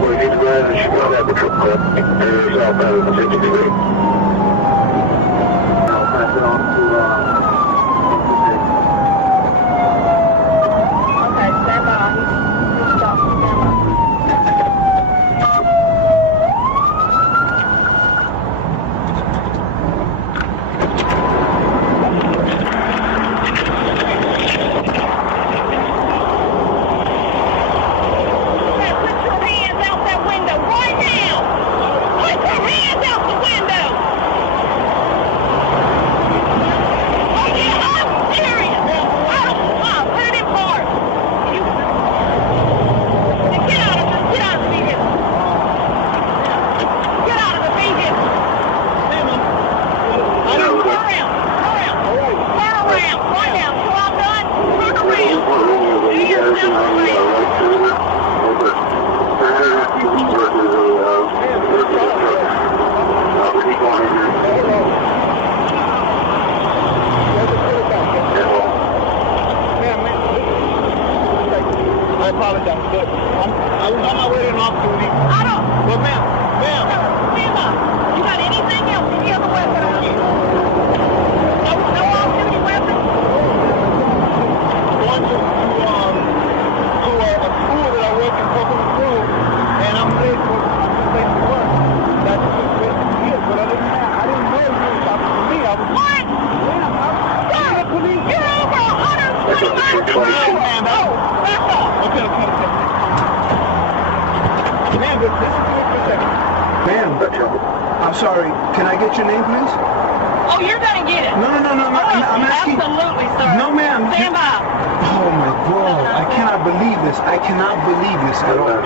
we need to go ahead and shoot on that patrol car. There's southbound 53. I'll pass it on to, Okay, stand by. He's stopped. Stand by. I apologize, but I was on my way to an off-duty. I don't. But ma'am. Stand by. You got anything else? Any other weapon on you? No off-duty weapon? Going to a school that I work in Coconut Grove, and I'm late for work. That's just what it is. But other than that, I didn't know you were talking to me. I was. What? Sir, you're over 120 miles per hour. Back off. Okay. Ma'am, but listen to me for a second. Ma'am, I'm sorry. Can I get your name, please? Oh, you're gonna get it. No. I'm asking. Absolutely, sir. No, ma'am. Stand by. Oh my God! I cannot believe this. I cannot believe this at all.